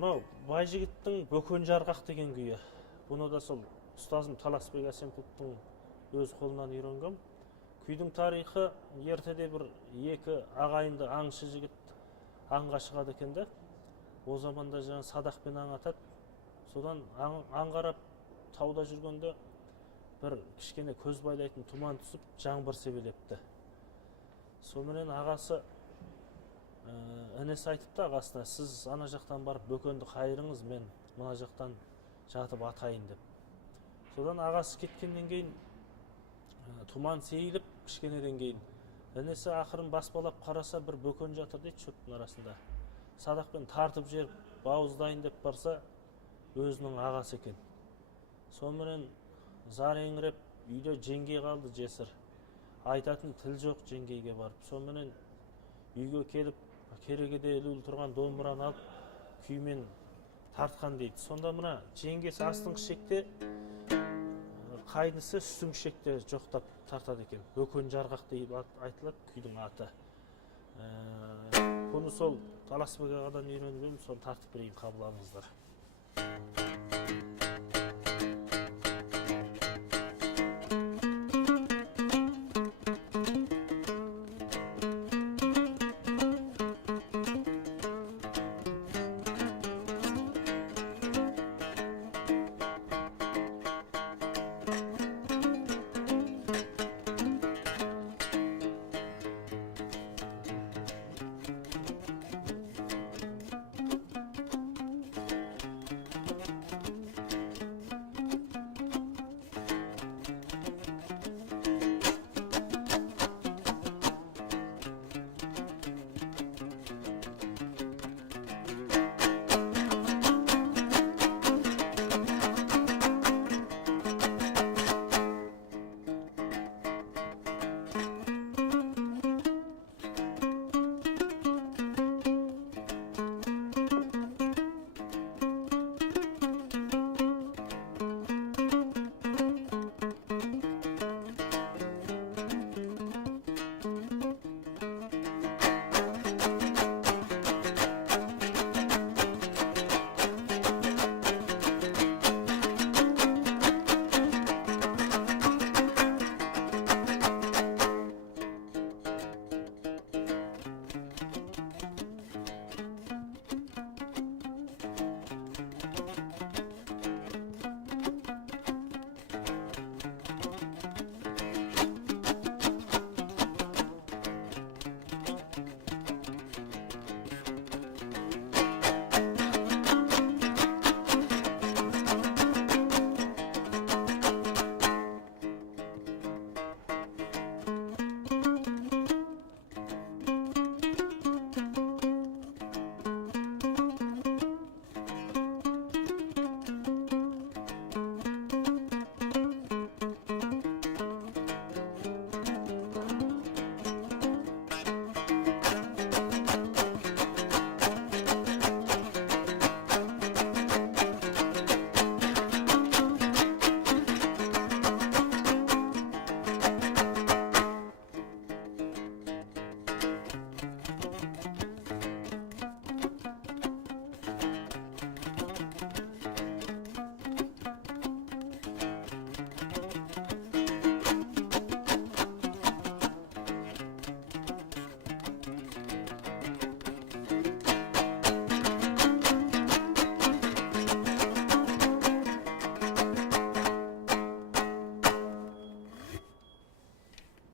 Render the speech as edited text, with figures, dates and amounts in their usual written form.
Мынау Байжігіттің Бөкен жарғақ деген күйі. Бұны да сол ұстазым Таласбек Әсемқұловтың өз қолынан үйренгем. Күйдің тарихы ертеде бір екі ағайынды аңшы жігіт аңға шығады екен де. О заманда жаңа садақпен аң атады. Содан аңғарап тауда жүргенде бір кішкене көз байлайтын тұман түсіп, жаңбыр себелепті. Сонымен ағасы інесі айтыпты ағасына, сіз ана жақтан барып Бөкенді қайырыңыз, мен мына жақтан жатып атайын деп. Содан ағасы кеткеннен кейін тұман сейіліп, кішкенеден кейін інесі ақырын баспалап қараса, бір Бөкен жатыр дейді шөптің арасында. Садақпен тартып жеріп, бауыздайын деп барса, өзінің ағасы екен. Сонымен зар еңіреп, үйде жеңгей қалды жесір. Айтатын тіл жоқ жеңгейге барып. Сонымен үйге келіп, керегеде ілулі тұрған домбыраны алып, күймен тартқан дейді. Сонда мына жеңгесі астыңғы шекте, қайнысы үстіңгі шекте жоқтап тартады екен. Бөкен жарғақ деп айтылады күйдің аты. Бұны сол Таласбек ағадан үйренгенім, соны тартып берейін, қабыл алыңыздар.